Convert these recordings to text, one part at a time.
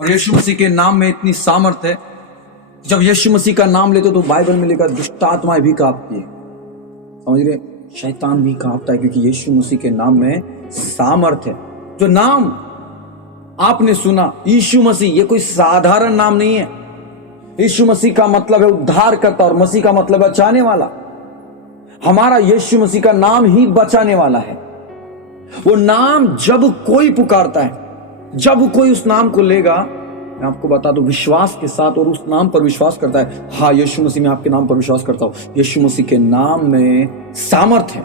और यीशु मसीह के नाम में इतनी सामर्थ है, जब यीशु मसीह का नाम लेते हो तो बाइबल में लिखा दुष्ट आत्माएं भी कांपती है। समझ रहे, शैतान भी कांपता है, क्योंकि यीशु मसीह के नाम में सामर्थ है। जो नाम आपने सुना, यीशु मसीह, ये कोई साधारण नाम नहीं है। यीशु मसीह का मतलब है उद्धार करता, और मसीह का मतलब है बचाने वाला। हमारा यीशु मसीह का नाम ही बचाने वाला है। वो नाम जब कोई पुकारता है, जब कोई उस नाम को लेगा, मैं आपको बता दूं, विश्वास के साथ, और उस नाम पर विश्वास करता है, हाँ यीशु मसीह, मैं आपके नाम पर विश्वास करता हूं, यीशु मसीह के नाम में सामर्थ है,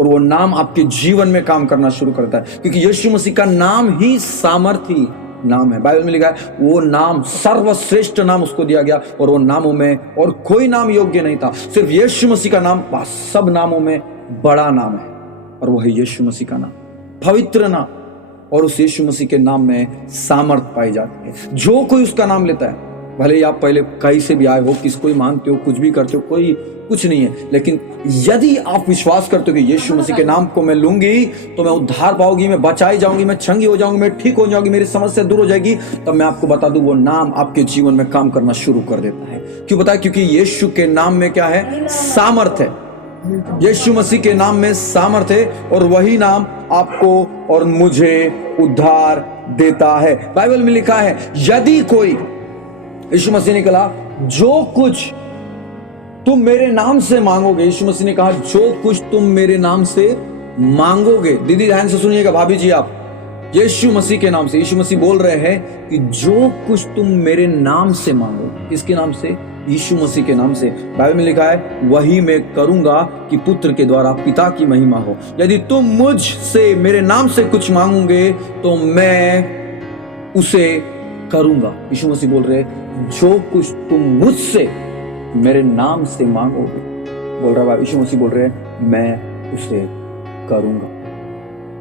और वो नाम आपके जीवन में काम करना शुरू करता है, क्योंकि यीशु मसीह का नाम ही सामर्थी नाम है। बाइबल में लिखा है वो नाम सर्वश्रेष्ठ नाम उसको दिया गया, और वो नामों में और कोई नाम योग्य नहीं था, सिर्फ यीशु मसीह का नाम सब नामों में बड़ा नाम है, और वो है यीशु मसीह का नाम, पवित्र नाम। और उस यीशु मसीह के नाम में सामर्थ पाई जाती है। जो कोई उसका नाम लेता है, भले ही आप पहले कहीं से भी आए हो, किसको ही मानते हो, कुछ भी करते हो, कोई कुछ नहीं है, लेकिन यदि आप विश्वास करते हो कि यीशु मसीह के नाम को मैं लूंगी तो मैं उद्धार पाऊंगी, मैं बचाई जाऊंगी, मैं चंगी हो जाऊंगी, मैं ठीक हो जाऊंगी, मेरी समस्या दूर हो जाएगी, तब मैं आपको बता दूं वो नाम आपके जीवन में काम करना शुरू कर देता है। क्यों बताया? क्योंकि यीशु के नाम में क्या है? सामर्थ है। यीशु मसीह के नाम में सामर्थ है, और वही नाम आपको और मुझे उद्धार देता है। बाइबल में लिखा है, यदि कोई, यीशु मसीह ने कहा, जो कुछ तुम मेरे नाम से मांगोगे, यीशु मसीह ने कहा जो कुछ तुम मेरे नाम से मांगोगे, दीदी ध्यान से सुनिएगा, भाभी जी आप, यीशु मसीह के नाम से, यीशु मसीह बोल रहे हैं कि जो कुछ तुम मेरे नाम से मांगो, किसके नाम से? यीशु मसीह के नाम से। बाइबल में लिखा है वही मैं करूंगा कि पुत्र के द्वारा पिता की महिमा हो। यदि तुम मुझसे मेरे नाम से कुछ मांगोगे तो मैं उसे करूंगा। यीशु मसीह बोल रहे जो कुछ तुम मुझसे मेरे नाम से मांगोगे, बोल रहा है यीशु मसीह बोल रहे मैं उसे करूंगा।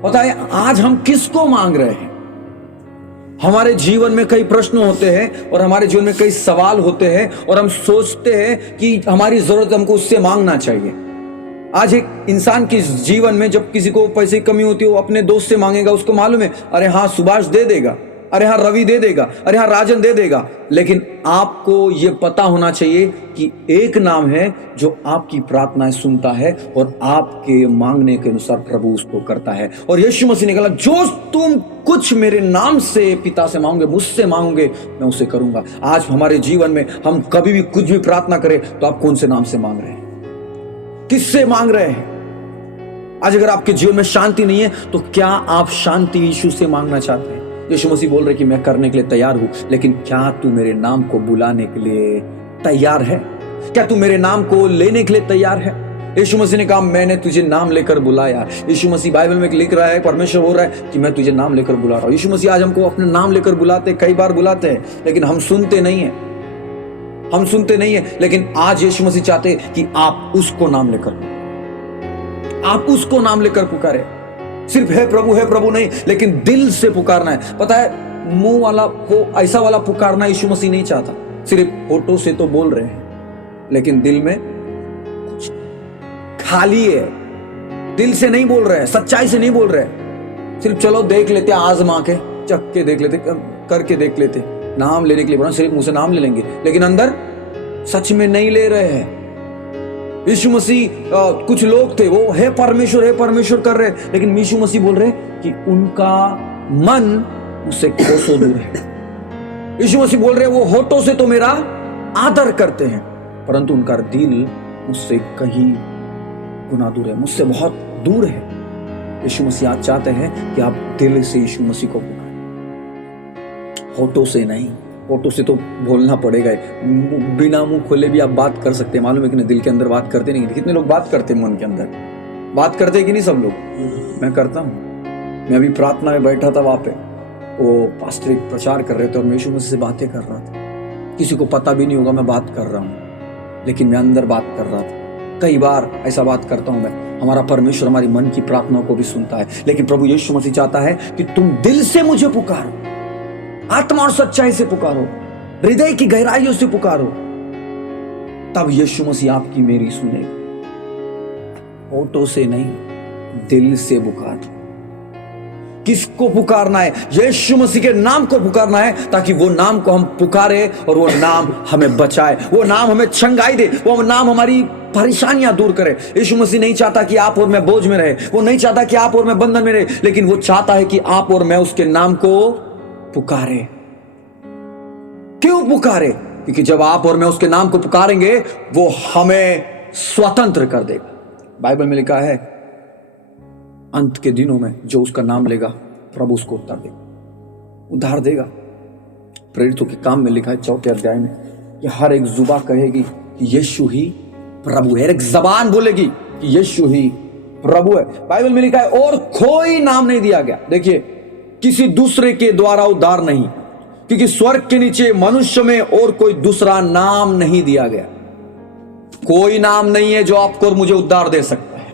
पता है आज हम किसको मांग रहे हैं? हमारे जीवन में कई प्रश्न होते हैं, और हमारे जीवन में कई सवाल होते हैं, और हम सोचते हैं कि हमारी जरूरत हमको उससे मांगना चाहिए। आज एक इंसान के जीवन में जब किसी को पैसे की कमी होती है, वो अपने दोस्त से मांगेगा, उसको मालूम है अरे हाँ सुभाष दे देगा, अरे हाँ रवि दे देगा, अरे हाँ राजन दे देगा। लेकिन आपको ये पता होना चाहिए कि एक नाम है जो आपकी प्रार्थनाएं सुनता है, और आपके मांगने के अनुसार प्रभु उसको करता है। और यीशु मसीह ने कहा जो तुम कुछ मेरे नाम से पिता से मांगोगे, मुझसे मांगोगे, मैं उसे करूंगा। आज हमारे जीवन में हम कभी भी कुछ भी प्रार्थना करें तो आप कौन से नाम से मांग रहे हैं? किससे मांग रहे हैं? आज अगर आपके जीवन में शांति नहीं है तो क्या आप शांति यीशु से मांगना चाहते हैं? यीशु मसीह बोल रहे कि मैं करने के लिए तैयार हूं, लेकिन क्या तू मेरे नाम को बुलाने के लिए तैयार है? क्या तू मेरे नाम को लेने के लिए तैयार है? यीशु मसीह ने कहा मैंने तुझे नाम लेकर बुलाया। यीशु मसीह बाइबल में लिख रहा है, परमेश्वर बोल रहा है कि मैं तुझे नाम लेकर बुला रहा हूं। यीशु मसीह आज हमको अपने नाम लेकर बुलाते, कई बार बुलाते हैं, लेकिन हम सुनते नहीं है, हम सुनते नहीं है। लेकिन आज यीशु मसीह चाहते हैं कि आप उसको नाम लेकर, आप उसको नाम लेकर पुकारे। सिर्फ है प्रभु नहीं, लेकिन दिल से पुकारना है। पता है मुंह वाला वो ऐसा वाला पुकारना यीशु मसीह नहीं चाहता। सिर्फ होठों से तो बोल रहे हैं, लेकिन दिल में कुछ खाली है, दिल से नहीं बोल रहे हैं, सच्चाई से नहीं बोल रहे हैं। सिर्फ चलो देख लेते, आजमा के चख के देख लेते, करके देख लेते, नाम लेने के लिए बोला, सिर्फ मुंह से नाम ले लेंगे, लेकिन अंदर सच में नहीं ले रहे हैं। यीशु मसीह कुछ लोग थे वो है परमेश्वर कर रहे, लेकिन यीशु मसीह बोल रहे कि उनका मन उससे कोसों दूर है। यीशु मसीह बोल रहे वो होठों से तो मेरा आदर करते हैं, परंतु उनका दिल मुझसे कहीं गुना दूर है, मुझसे बहुत दूर है। यीशु मसीह आज चाहते हैं कि आप दिल से यीशु मसीह को पुकारें, होठों से नहीं। होठों से तो बोलना पड़ेगा, बिना मुंह खोले भी आप बात कर सकते हैं, मालूम है कि नहीं? दिल के अंदर बात करते नहीं। कितने लोग बात करते हैं मन के अंदर? बात करते हैं कि नहीं सब लोग? मैं करता हूँ। मैं अभी प्रार्थना में बैठा था, वहां पे वो पास्टर एक प्रचार कर रहे थे, और मैं यीशु मसीह से बातें कर रहा था। किसी को पता भी नहीं होगा मैं बात कर रहा हूँ, लेकिन मैं अंदर बात कर रहा था। कई बार ऐसा बात करता हूँ मैं। हमारा परमेश्वर हमारी मन की प्रार्थनाओं को भी सुनता है, लेकिन प्रभु यीशु मसीह चाहता है कि तुम दिल से मुझे पुकारो, आत्मा और सच्चाई से पुकारो, हृदय की गहराइयों से पुकारो, तब यीशु मसीह आपकी मेरी सुनेगा। होठों से नहीं, दिल से पुकारो। किसको पुकारना है? यीशु मसीह के नाम को पुकारना है, ताकि वो नाम को हम पुकारे और वो नाम हमें बचाए, वो नाम हमें चंगाई दे, वो नाम हमारी परेशानियां दूर करे। यीशु मसीह नहीं चाहता कि आप और मैं बोझ में रहे, वो नहीं चाहता कि आप और मैं बंधन में रहे, लेकिन वो चाहता है कि आप और मैं उसके नाम को पुकारे। क्यों पुकारे? क्योंकि जब आप और मैं उसके नाम को पुकारेंगे, वो हमें स्वतंत्र कर देगा। बाइबल में लिखा है, अंत के दिनों में जो उसका नाम लेगा, प्रभु उसको उद्धार देगा, उद्धार देगा। प्रेरितों के काम में लिखा है 4 अध्याय में कि हर एक जुबा कहेगी कि यीशु ही प्रभु है, एक जबान बोलेगी कि यीशु ही प्रभु है। बाइबल में लिखा है और कोई नाम नहीं दिया गया, देखिए, किसी दूसरे के द्वारा उद्धार नहीं, क्योंकि स्वर्ग के नीचे मनुष्य में और कोई दूसरा नाम नहीं दिया गया। कोई नाम नहीं है जो आपको और मुझे उद्धार दे सकता है।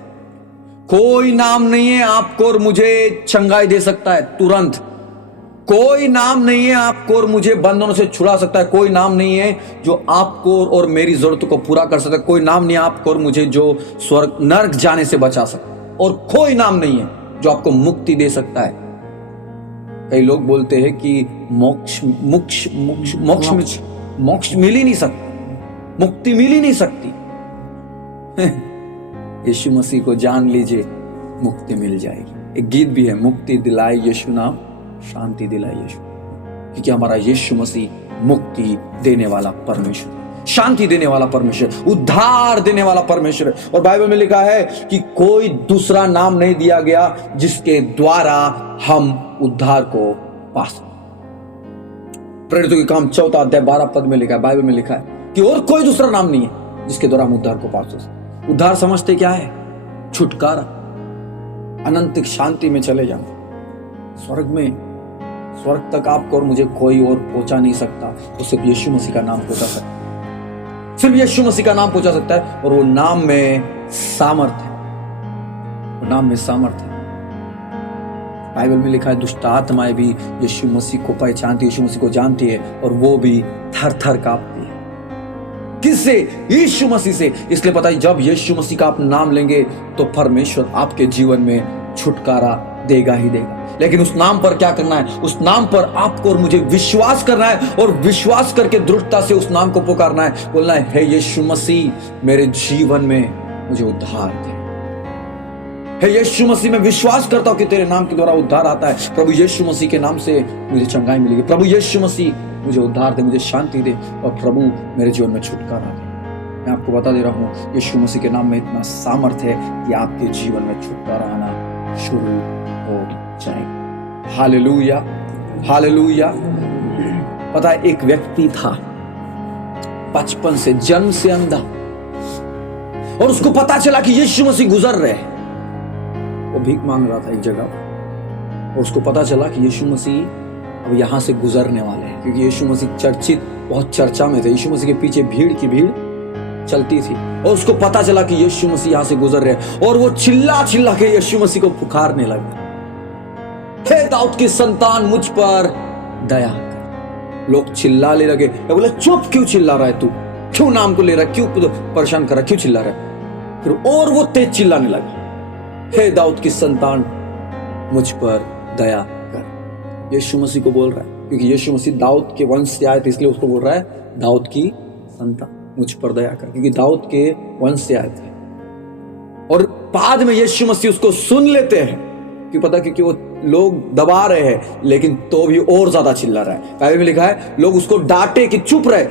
कोई नाम नहीं है आपको और मुझे चंगाई दे सकता है तुरंत। कोई नाम नहीं है आपको और मुझे बंधनों से छुड़ा सकता है। कोई नाम नहीं है जो आपको और मेरी जरूरतों को पूरा कर सकता है। कोई नाम नहीं है आपको और मुझे जो स्वर्ग नरक जाने से बचा सकता है। और कोई नाम नहीं है जो आपको मुक्ति दे सकता है। कई लोग बोलते हैं कि मोक्ष मोक्ष मोक्ष मोक्ष मोक्ष मिल ही नहीं सकता, मुक्ति मिल ही नहीं सकती। यीशु मसीह को जान लीजिए, मुक्ति मिल जाएगी। एक गीत भी है, मुक्ति दिलाए यीशु नाम, शांति दिलाए यीशु, क्योंकि हमारा यीशु मसीह मुक्ति देने वाला परमेश्वर, शांति देने वाला परमेश्वर, उद्धार देने वाला परमेश्वर है। और बाइबल में लिखा है कि कोई दूसरा नाम नहीं दिया गया जिसके द्वारा हम उद्धार को पा सकते। प्रेरितों के काम 4 अध्याय 12 पद में लिखा है, बाइबल में लिखा है कि और कोई दूसरा नाम नहीं है जिसके द्वारा हम उद्धार को पा सकते। उद्धार समझते क्या है? छुटकारा, अनंत शांति में चले जाना, स्वर्ग में, स्वर्ग तक आपको और मुझे कोई और पहुंचा नहीं सकता, तो सिर्फ यीशु मसीह का नाम पहुंचा सकता है, सिर्फ यीशु मसीह का नाम पहुंचा सकता है। और वो नाम में सामर्थ है, वो नाम में सामर्थ है। बाइबल में लिखा है दुष्ट आत्माएं भी यीशु मसीह को पहचानती, यीशु मसीह को जानती है और वो भी थर थर कांपती है। किससे? यीशु मसीह से। इसलिए पता है, जब यीशु मसीह का आप नाम लेंगे तो परमेश्वर आपके जीवन में छुटकारा देगा ही देगा। लेकिन उस नाम पर क्या करना है? उस नाम पर आपको और मुझे विश्वास करना है, और विश्वास करके दृढ़ता से उस नाम को पुकारना है, बोलना है, हे यीशु मसीह मेरे जीवन में मुझे उद्धार दे। हे यीशु मसीह, मैं विश्वास करता हूं कि तेरे नाम के द्वारा उद्धार आता है। प्रभु यीशु मसीह के नाम से मुझे चंगाई मिलेगी। प्रभु यीशु मसीह मुझे उद्धार दे, मुझे शांति दे, और प्रभु मेरे जीवन में छुटकारा दे। मैं आपको बता दे रहा हूं, यीशु मसीह के नाम में इतना सामर्थ्य है कि आपके जीवन में छुटकारा आना शुरू हो जाएगा। Hallelujah, hallelujah. पता है, एक व्यक्ति था बचपन से, जन्म से अंधा, और उसको पता चला कि यीशु मसीह गुजर रहे हैं। वो भीख मांग रहा था एक जगह, और उसको पता चला कि यीशु मसीह अब यहां से गुजरने वाले हैं, क्योंकि यीशु मसीह चर्चित, बहुत चर्चा में थे। यीशु मसीह के पीछे भीड़ की भीड़ चलती थी, और उसको पता चला कि यीशु मसीह यहां से गुजर रहे हैं, और वो चिल्ला चिल्ला के यीशु मसीह को पुकारने लगा, हे दाऊद की संतान मुझ पर दया कर। लोग चिल्लाने लगे। बोले, चुप, क्यों चिल्ला रहा है तू? क्यों नाम को ले रहा है? क्यों परेशान कर रहा है? क्यों चिल्ला रहा है? फिर और वो तेज चिल्लाने लगा, हे दाऊद की संतान मुझ पर दया कर। यीशु मसीह को बोल रहा है, क्योंकि यीशु मसीह दाऊद के वंश से आए थे, इसलिए उसको बोल रहा है, दाऊद की संतान मुझ पर दया कर, क्योंकि दाऊद के वंश से आए थे। और बाद में यीशु मसीह उसको सुन लेते हैं, क्यों पता? क्योंकि वो लोग दबा रहे हैं, लेकिन तो भी और ज्यादा चिल्ला रहा है। बाइबल में लिखा है लोग उसको डांटे कि चुप रहे,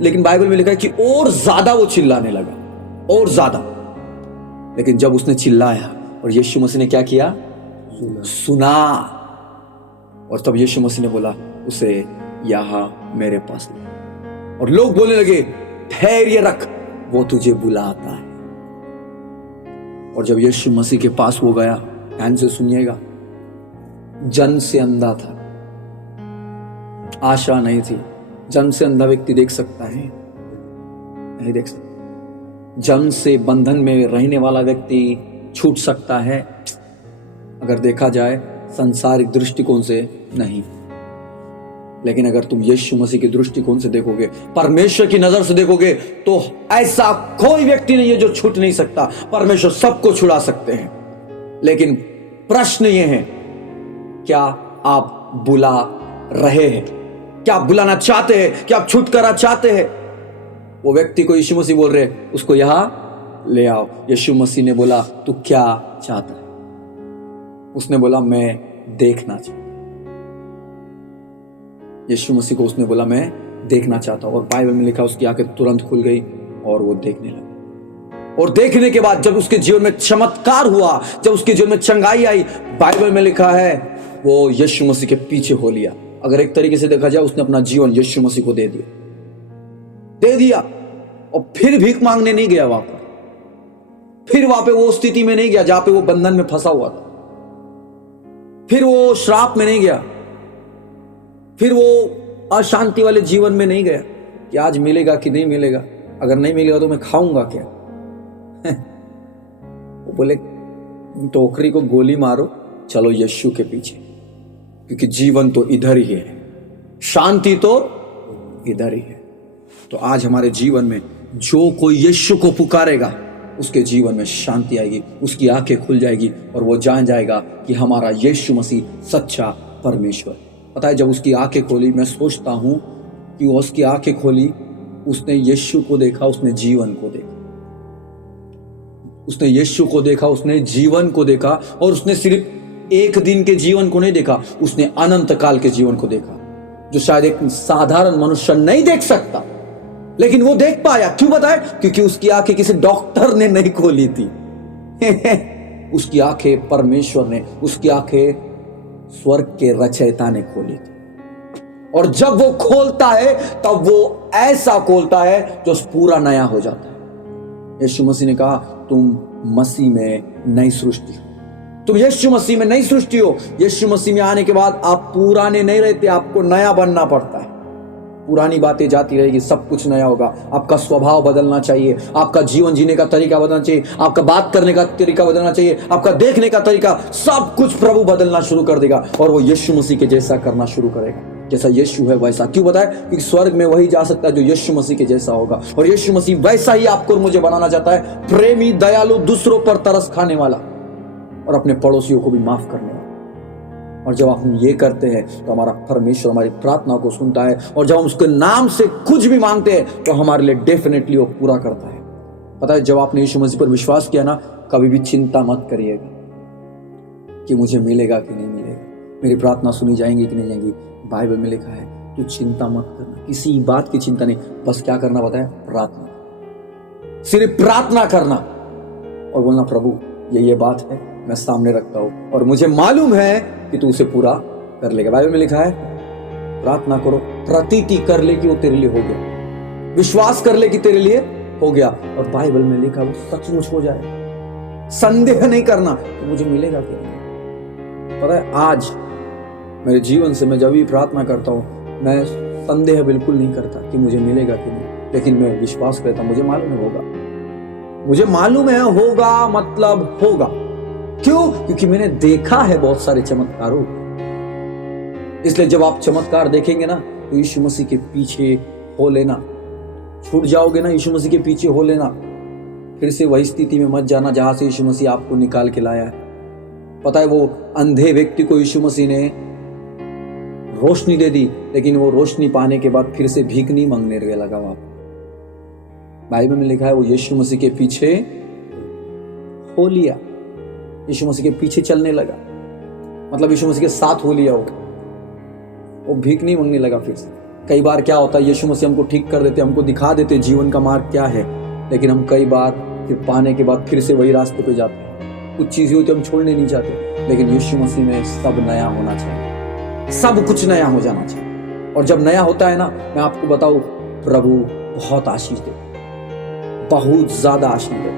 लेकिन बाइबल में लिखा है कि और ज्यादा वो चिल्लाने लगा, और ज्यादा। लेकिन जब उसने चिल्लाया और यीशु मसीह ने क्या किया? सुना। और तब यीशु मसीह ने बोला उसे, यहां मेरे पास ले। और लोग बोलने लगे, धैर्य रख, वो तुझे बुलाता है। और जब यीशु मसीह के पास वो गया, ध्यान से सुनिएगा, जन्म से अंधा था, आशा नहीं थी। जन्म से अंधा व्यक्ति देख सकता है? नहीं देख सकता। जन्म से बंधन में रहने वाला व्यक्ति छूट सकता है? अगर देखा जाए संसारिक दृष्टिकोण से नहीं, लेकिन अगर तुम यीशु मसीह के दृष्टिकोण से देखोगे, परमेश्वर की नजर से देखोगे, तो ऐसा कोई व्यक्ति नहीं है जो छूट नहीं सकता। परमेश्वर सबको छुड़ा सकते हैं, लेकिन प्रश्न यह है क्या आप बुला रहे हैं? क्या आप बुलाना चाहते हैं? क्या आप छुटकारा चाहते हैं? वो व्यक्ति को यीशु मसीह बोल रहे, उसको यहां ले आओ। यीशु मसीह ने बोला, तू क्या चाहता है? उसने बोला, मैं देखना चाहता हूं। यीशु मसीह को उसने बोला, मैं देखना चाहता हूं। और बाइबल में लिखा, उसकी आंखें तुरंत खुल गई और वो देखने लगा। और देखने के बाद जब उसके जीवन में चमत्कार हुआ, जब उसके जीवन में चंगाई आई, बाइबल में लिखा है वो यीशु मसीह के पीछे हो लिया। अगर एक तरीके से देखा जाए, उसने अपना जीवन यीशु मसीह को दे दिया। और फिर भीख मांगने नहीं गया वहां पर, फिर वहां पे वो स्थिति में नहीं गया जहां पे वो बंधन में फंसा हुआ था, फिर वो श्राप में नहीं गया, फिर वो अशांति वाले जीवन में नहीं गया कि आज मिलेगा कि नहीं मिलेगा, अगर नहीं मिलेगा तो मैं खाऊंगा क्या। वो बोले, टोकरी को गोली मारो, चलो यीशु के पीछे, क्योंकि जीवन तो इधर ही है, शांति तो इधर ही है। तो आज हमारे जीवन में जो कोई यीशु को पुकारेगा, उसके जीवन में शांति आएगी, उसकी आंखें खुल जाएगी और वो जान जाएगा कि हमारा यीशु मसीह सच्चा परमेश्वर। पता है, जब उसकी आंखें खोली, मैं सोचता हूं कि वो उसकी आंखें खोली, उसने यीशु को देखा, उसने जीवन को देखा, उसने यीशु को देखा, उसने जीवन को देखा। और उसने सिर्फ एक दिन के जीवन को नहीं देखा, उसने अनंत काल के जीवन को देखा, जो शायद एक साधारण मनुष्य नहीं देख सकता, लेकिन वो देख पाया। क्यों बताए? क्योंकि उसकी आंखें किसी डॉक्टर ने नहीं खोली थी। उसकी आंखें परमेश्वर ने, उसकी आंखें स्वर्ग के रचयिता ने खोली थी। और जब वो खोलता है, तब वो ऐसा खोलता है जो पूरा नया हो जाता है। यीशु मसीह ने कहा, तुम मसीह में नई सृष्टि हो, तुम यीशु मसीह में नई सृष्टि हो। यीशु मसीह में आने के बाद आप पुराने नहीं रहते, आपको नया बनना पड़ता है। पुरानी बातें जाती रहेगी, सब कुछ नया होगा। आपका स्वभाव बदलना चाहिए, आपका जीवन जीने का तरीका बदलना चाहिए, आपका बात करने का तरीका बदलना चाहिए, आपका देखने का तरीका, सब कुछ प्रभु बदलना शुरू कर देगा और वो यीशु मसीह के जैसा करना शुरू करेगा, जैसा यीशु है वैसा। क्यों बताए? क्योंकि स्वर्ग में वही जा सकता है जो यीशु मसीह के जैसा होगा। और यीशु मसीह वैसा ही आपको और मुझे बनाना चाहता है, प्रेमी, दयालु, दूसरों पर तरस खाने वाला और अपने पड़ोसियों को भी माफ करने वाला। और जब हम ये करते हैं तो हमारा परमेश्वर हमारी प्रार्थना को सुनता है, और जब हम उसके नाम से कुछ भी मांगते हैं तो हमारे लिए डेफिनेटली वो पूरा करता है। पता है, जब आपने यीशु मसीह पर विश्वास किया ना, कभी भी चिंता मत करिएगा कि मुझे मिलेगा कि नहीं मिलेगा, मेरी प्रार्थना सुनी जाएंगी कि नहीं जाएंगी। बाइबल में लिखा है, तू चिंता मत करना, किसी बात की चिंता नहीं, बस क्या करना पता है? प्रार्थना, सिर्फ प्रार्थना करना और बोलना, प्रभु ये बात है, मैं सामने रखता हूं और मुझे मालूम है कि तू उसे पूरा कर लेगा। बाइबल में लिखा है, प्रार्थना करो, प्रतीति कर ले कि वो तेरे लिए हो गया, विश्वास कर ले कि तेरे लिए हो गया, और बाइबल में लिखा वो सचमुच हो जाए। संदेह नहीं करना कि मुझे मिलेगा कि नहीं। पता है, आज मेरे जीवन से मैं जब भी प्रार्थना करता हूं, मैं संदेह बिल्कुल नहीं करता कि मुझे मिलेगा कि नहीं, लेकिन मैं विश्वास करता हूं, मुझे मालूम है होगा, मुझे मालूम है होगा, मतलब होगा। क्यों? क्योंकि मैंने देखा है बहुत सारे चमत्कारों। इसलिए जब आप चमत्कार देखेंगे ना, तो यीशु मसीह के पीछे हो लेना, छूट जाओगे ना, यीशु मसीह के पीछे हो लेना, फिर से वही स्थिति में मत जाना जहां से यीशु मसीह आपको निकाल के लाया है। पता है, वो अंधे व्यक्ति को यीशु मसीह ने रोशनी दे दी, लेकिन वो रोशनी पाने के बाद फिर से भीख नहीं मांगने लगा। वहां बाइबल में लिखा है, वो यीशु मसीह के पीछे हो लिया, यीशु मसीह के पीछे चलने लगा, मतलब यीशु मसीह के साथ हो लिया। वो भीख नहीं मांगने लगा फिर से। कई बार क्या होता है, यीशु मसीह हमको ठीक कर देते, हमको दिखा देते जीवन का मार्ग क्या है, लेकिन हम कई बार फिर पाने के बाद फिर से वही रास्ते पे जाते हैं। कुछ चीजें होती हम छोड़ने नहीं चाहते, लेकिन यीशु मसीह में सब नया होना चाहिए, सब कुछ नया हो जाना चाहिए। और जब नया होता है ना, मैं आपको बताऊं, प्रभु बहुत आशीष दे, बहुत ज्यादा आशीष दे।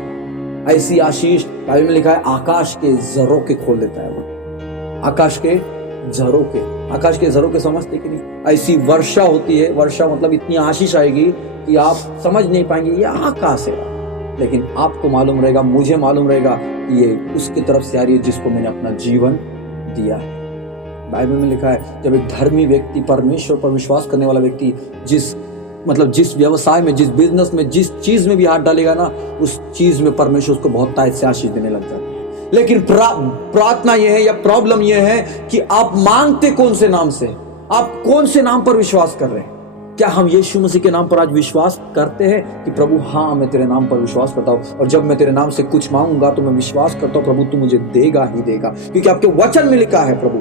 ऐसी आशीष बाइबल में लिखा है, आकाश के झरोखे खोल देता है वो। आकाश के झरोखे समझते कि नहीं? ऐसी वर्षा होती है, वर्षा मतलब इतनी आशीष आएगी कि आप समझ नहीं पाएंगे ये आकाश है, लेकिन आपको मालूम रहेगा, मुझे मालूम रहेगा कि ये उसकी तरफ से आ रही है जिसको मैंने अपना जीवन दिया है। बाइबल में लिखा है, जब एक धर्मी व्यक्ति, परमेश्वर पर विश्वास करने वाला व्यक्ति, जिस व्यवसाय में, जिस बिजनेस में, जिस चीज में भी हाथ डालेगा ना, उस चीज में परमेश्वर उसको बहुत तायत से आशीष देने लग जाता है। लेकिन प्रार्थना यह है या प्रॉब्लम यह है कि आप मांगते कौन से नाम से, आप कौन से नाम पर विश्वास कर रहे हैं। क्या हम यीशु मसीह के नाम पर आज विश्वास करते हैं कि प्रभु हाँ मैं तेरे नाम पर विश्वास करता हूँ, और जब मैं तेरे नाम से कुछ मांगूंगा तो मैं विश्वास करता हूँ प्रभु तू मुझे देगा ही देगा, क्योंकि आपके वचन में लिखा है प्रभु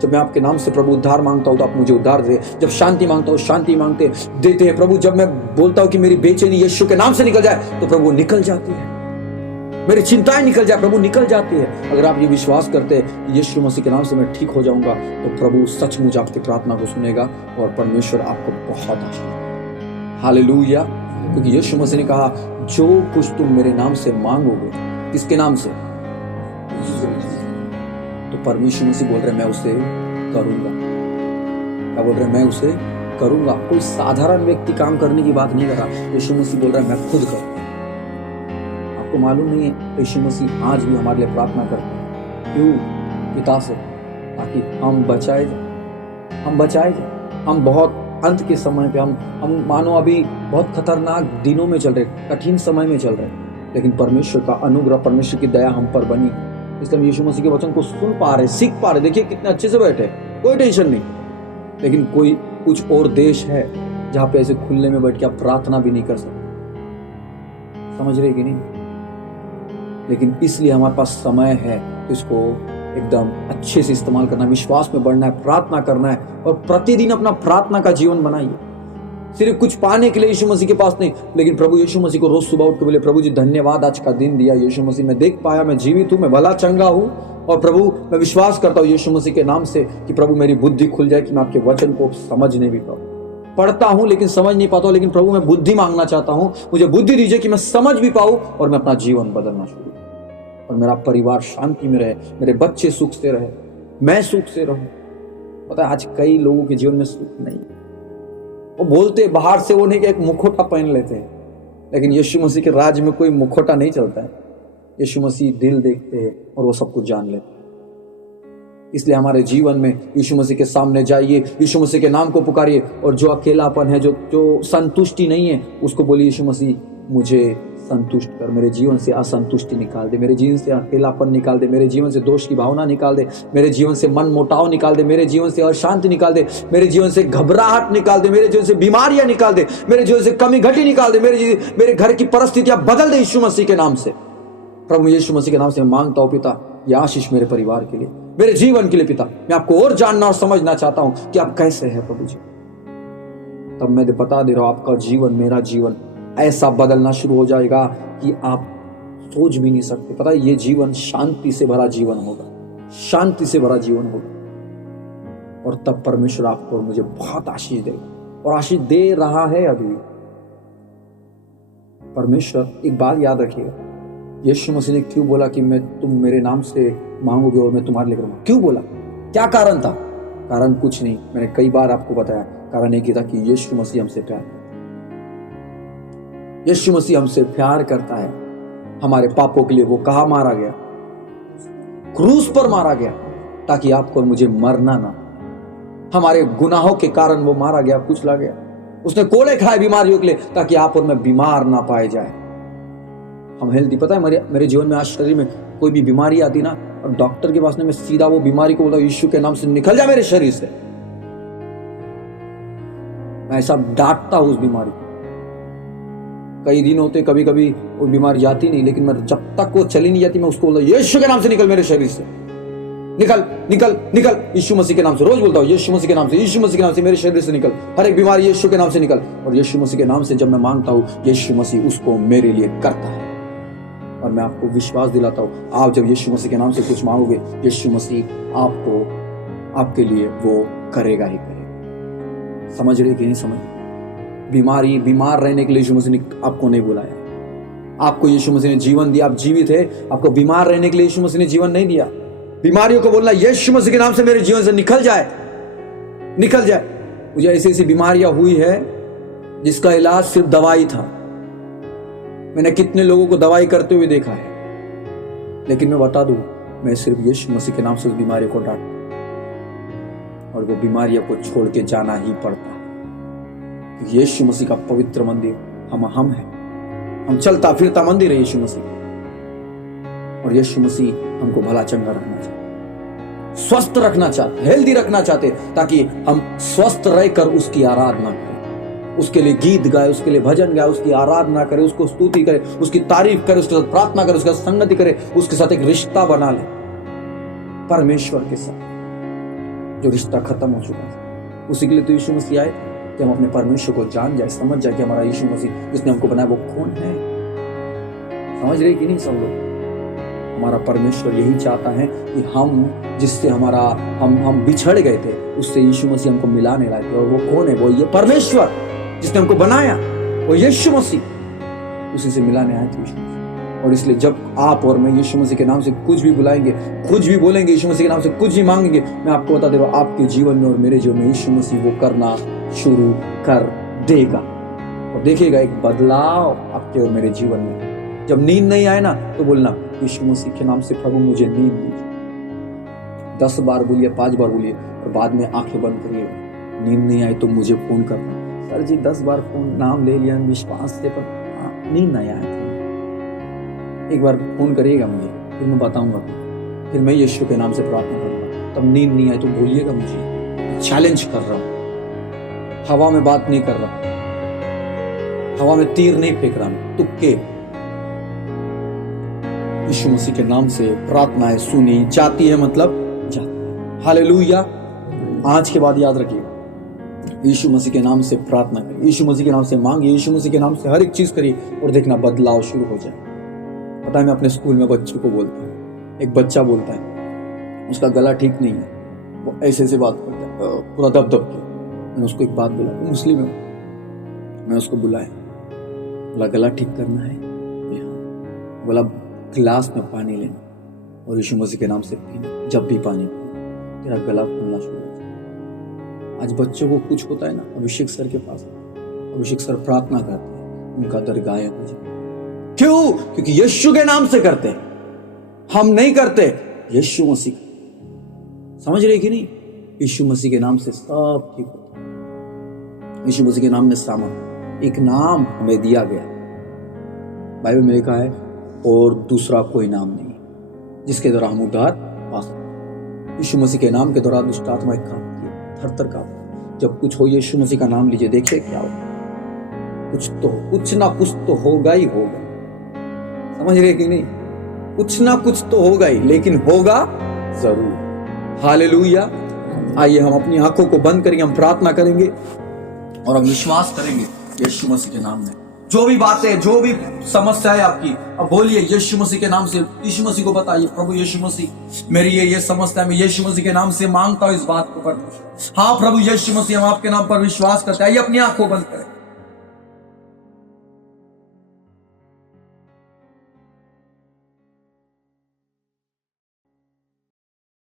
जब मैं आपके नाम से प्रभु उद्धार मांगता हूं तो आप मुझे उद्धार दे, जब शांति मांगता हूं शांति मांगते देते हैं प्रभु, जब मैं बोलता हूं कि मेरी बेचैनी यीशु के नाम से निकल जाए तो प्रभु निकल जाती है, मेरी चिंताएं निकल जाए प्रभु निकल जाती है। अगर आप ये विश्वास करते हैं कि यीशु मसीह के नाम से मैं ठीक हो जाऊंगा तो प्रभु सचमुच आपकी प्रार्थना को सुनेगा और परमेश्वर आपको बहुत आशीर्वाद। हालेलुया। क्योंकि यीशु मसीह ने कहा जो कुछ तुम मेरे नाम से मांगोगे, किसके नाम से, तो परमेश्वर मसीह बोल रहे मैं उसे करूंगा। क्या बोल रहे मैं उसे करूंगा। कोई साधारण व्यक्ति काम करने की बात नहीं कर रहा, यीशु मसीह बोल रहा है मैं खुद करूंगा। आपको मालूम नहीं है यीशु मसीह आज भी हमारे लिए प्रार्थना करते हैं, क्यों, पिता से, ताकि हम बचाए जाए। हम बहुत अंत के समय पे हम मानो अभी बहुत खतरनाक दिनों में चल रहे, कठिन समय में चल रहे, लेकिन परमेश्वर का अनुग्रह, परमेश्वर की दया हम पर बनी, इसलिए हम यीशु मसीह के वचन को सुन पा रहे, सीख पा रहे। देखिए कितने अच्छे से बैठे, कोई टेंशन नहीं। लेकिन कोई कुछ और देश है जहां पे ऐसे खुले में बैठ के आप प्रार्थना भी नहीं कर सकते, समझ रहे कि नहीं। लेकिन इसलिए हमारे पास समय है तो इसको एकदम अच्छे से इस्तेमाल करना, विश्वास में बढ़ना है, प्रार्थना करना है, और प्रतिदिन अपना प्रार्थना का जीवन बनाइए। सिर्फ कुछ पाने के लिए यीशु मसीह के पास नहीं, लेकिन प्रभु यीशु मसीह को रोज सुबह उठ के बोले प्रभु जी धन्यवाद आज का दिन दिया, यीशु मसीह मैं देख पाया, मैं जीवित हूँ, मैं भला चंगा हूँ, और प्रभु मैं विश्वास करता हूँ यीशु मसीह के नाम से कि प्रभु मेरी बुद्धि खुल जाए कि मैं आपके वचन को समझने भी पाऊँ। पढ़ता हूँ लेकिन समझ नहीं पाता हूँ, लेकिन प्रभु मैं बुद्धि मांगना चाहता हूँ, मुझे बुद्धि दीजिए कि मैं समझ भी पाऊँ और मैं अपना जीवन बदलना शुरू करूँ, और मेरा परिवार शांति में रहे, मेरे बच्चे सुख से रहे, मैं सुख से रहूँ। पता है आज कई लोगों के जीवन में सुख नहीं है, वो बोलते बाहर से वो नहीं कि एक मुखौटा पहन लेते हैं, लेकिन यीशु मसीह के राज में कोई मुखौटा नहीं चलता है। यीशु मसीह दिल देखते हैं और वो सब कुछ जान लेते हैं। इसलिए हमारे जीवन में यीशु मसीह के सामने जाइए, यीशु मसीह के नाम को पुकारिए, और जो अकेलापन है, जो संतुष्टि नहीं है, उसको बोलिए यीशु मसीह मुझे संतुष्ट कर, मेरे जीवन से असंतुष्टि निकाल दे, मेरे जीवन से अकेलापन निकाल दे, मेरे जीवन से दोष की भावना निकाल दे, मेरे जीवन से मन मोटाव निकाल दे, मेरे जीवन से अशांति निकाल दे, मेरे जीवन से घबराहट निकाल दे, मेरे जीवन से बीमारियां निकाल दे, मेरे जीवन से कमी घटी निकाल दे, मेरे घर की परिस्थितियां बदल दे यीशु मसीह के नाम से। प्रभु यीशु मसीह के नाम से मांगता हूं पिता, यह आशीष मेरे परिवार के लिए, मेरे जीवन के लिए पिता। मैं आपको और जानना और समझना चाहता हूं कि आप कैसे हैं प्रभु जी। तब मैं बता दे रहा हूं आपका जीवन, मेरा जीवन ऐसा बदलना शुरू हो जाएगा कि आप सोच भी नहीं सकते। पता है ये जीवन शांति से भरा जीवन होगा, शांति से भरा जीवन होगा, और तब परमेश्वर आपको और मुझे बहुत आशीष देगा, और आशीष दे रहा है अभी। परमेश्वर एक बात याद रखिएगा, यीशु मसीह ने क्यों बोला कि तुम मेरे नाम से मांगोगे और मैं तुम्हारे लिए करूंगा? क्यों बोला, क्या कारण था? कारण कुछ नहीं, मैंने कई बार आपको बताया, कारण एक ही था कि यीशु मसीह हमसे प्यार करता है। यीशु मसीह हमसे प्यार करता है। हमारे पापों के लिए वो कहाँ मारा गया? क्रूस पर मारा गया, ताकि आपको और मुझे मरना ना। हमारे गुनाहों के कारण वो मारा गया, कुचला गया। उसने कोड़े खाए बीमारियों के लिए, ताकि आप और मैं बीमार ना पाए जाए, हम हेल्दी। पता है मेरे जीवन में आज शरीर में कोई भी बीमारी आती ना, और डॉक्टर के पास ने मैं सीधा वो बीमारी को बोला यीशु के नाम से निकल जा मेरे शरीर से। मैं ऐसा डांटता हूं उस बीमारी को। कई दिन होते, कभी कभी वो बीमारी जाती नहीं, लेकिन मैं जब तक वो चली नहीं जाती मैं उसको बोलता यीशु के नाम से निकल मेरे शरीर से, निकल निकल निकल, यीशु मसीह के नाम से। रोज बोलता हूँ यीशु मसीह के नाम से, यीशु मसीह के नाम से मेरे शरीर से निकल, हर एक बीमारी यीशु के नाम से निकल। और यीशु मसीह के नाम से जब मैं मांगता हूँ, यीशु मसीह उसको मेरे लिए करता है। और मैं आपको विश्वास दिलाता हूँ, आप जब यीशु मसीह के नाम से कुछ मांगोगे, यीशु मसीह आपको, आपके लिए वो करेगा ही करेगा। समझ रहे कि नहीं समझ? बीमार रहने के लिए यीशु मसीह ने आपको नहीं बुलाया। आपको यीशु मसीह ने जीवन दिया, आप जीवित है। आपको बीमार रहने के लिए यीशु मसीह ने जीवन नहीं दिया। बीमारियों को बोलना यीशु मसीह के नाम से मेरे जीवन से निकल जाए, निकल जाए। मुझे ऐसी ऐसी बीमारियां हुई है जिसका इलाज सिर्फ दवाई था। मैंने कितने लोगों को दवाई करते हुए देखा है, लेकिन मैं बता दूं, मैं सिर्फ यीशु मसीह के नाम से उस बीमारी को डांटता, और वो बीमारियों को छोड़ के जाना ही पड़ता है। यीशु मसीह का पवित्र मंदिर हम हैं। हम चलता फिरता मंदिर है यीशु मसीह। और यीशु मसीह हमको भला चंगा रखना चाहते, स्वस्थ रखना चाहते, हेल्दी रखना चाहते, ताकि हम स्वस्थ रहकर उसकी आराधना करें, उसके लिए गीत गाए, उसके लिए भजन गाए, उसकी आराधना करें, उसको स्तुति करें, उसकी तारीफ करें, उसके साथ प्रार्थना करें, उसके साथ संगति करें, उसके साथ एक रिश्ता बना ले परमेश्वर के साथ, जो रिश्ता खत्म हो चुका है। उसी के लिए तो यीशु मसीह आए कि हम अपने परमेश्वर को जान जाए, समझ जाए कि हमारा यीशु मसीह जिसने हमको बनाया वो कौन है। समझ रहे कि नहीं सब लोग? हमारा परमेश्वर यही चाहता है कि हम जिससे हमारा हम बिछड़ गए थे, उससे यीशु मसीह हमको मिलाने लाए थे। और वो कौन है? वो ये परमेश्वर जिसने हमको बनाया, वो यीशु मसीह, उसी से मिलाने आए थे यीशु मसीह। और इसलिए जब आप और मैं यीशु मसीह के नाम से कुछ भी बुलाएंगे, कुछ भी बोलेंगे, यीशु मसीह के नाम से कुछ भी मांगेंगे, मैं आपको बता दे रहा हूं, आपके जीवन में और मेरे जीवन में यीशु मसीह वो करना शुरू कर देगा। और देखिएगा एक बदलाव आपके और मेरे जीवन में। जब नींद नहीं आए ना, तो बोलना यीशु मसीह के नाम से, प्रभु मुझे नींद दीजिए। 10 बार बोलिए, 5 बार बोलिए, और बाद में आंखें बंद करिए। नींद नहीं आई तो मुझे फोन करना। सर जी 10 बार फोन नाम ले लिया विश्वास से, पर नींद नहीं आया। एक बार फोन करिएगा मुझे, फिर मैं बताऊंगा, फिर मैं यीशु के नाम से प्रार्थना करूंगा। तब नींद नहीं आई तो बोलिएगा मुझे। चैलेंज कर रहा हूं, हवा में बात नहीं कर रहा, हवा में तीर नहीं फेंक रहा, तुक्के। यीशु मसीह के नाम से प्रार्थनाएं सुनी जाती है, मतलब जाती है। हालेलुया। आज के बाद याद रखिए, यीशु मसीह के नाम से प्रार्थना करिए, यीशु मसीह के नाम से मांगिए, यीशु मसीह के नाम से हर एक चीज करिए, और देखना बदलाव शुरू हो जाए। पता है, मैं अपने स्कूल में बच्चों को बोलता हूँ, एक बच्चा बोलता है उसका गला ठीक नहीं है, वो ऐसे ऐसे बात करता है, पूरा दब दब के। मैंने उसको एक बात बोला, मुस्लिम है, मैं उसको बुलाया, बोला गला ठीक करना है, बोला गिलास में पानी लेना और यीशु मसीह के नाम से पीना, जब भी पानी पीना तेरा गला खुलना शुरू हो जाए। आज बच्चों को कुछ होता है ना, अभिषेक सर के पास, अभिषेक सर प्रार्थना करते हैं, उनका दर्द गायब हो जाए। क्यों? क्योंकि यीशु के नाम से करते हैं, हम नहीं करते, यीशु मसीह। समझ रहे कि नहीं? यीशु मसीह के नाम से सब ठीक होता है। यीशु मसीह के नाम में सामर्थ, एक नाम हमें दिया गया, बाइबल में लिखा है, और दूसरा कोई नाम नहीं जिसके द्वारा हम उद्धार पा सकते। यीशु मसीह के नाम के द्वारा दुष्ट आत्माएं कांपती है, थर-थर कांपती। जब कुछ हो, यीशु मसीह का नाम लीजिए, देखिए क्या होगा। कुछ ना कुछ तो होगा ही होगा। समझ रहे कि नहीं? कुछ ना कुछ तो होगा ही, लेकिन होगा जरूर। हालेलुया। आइए हम अपनी आंखों को बंद करेंगे, हम प्रार्थना करेंगे और हम विश्वास करेंगे यीशु मसीह के नाम में। जो भी बातें, जो भी समस्या है आपकी, अब बोलिए यीशु मसीह के नाम से, यीशु मसीह को बताइए, प्रभु यीशु मसीह मेरी ये समस्या, मैं यीशु मसीह के नाम से मांगता हूँ इस बात को। हाँ प्रभु यीशु मसीह, हम आपके नाम पर विश्वास करते हैं। आइए अपनी आंखों बंद करें।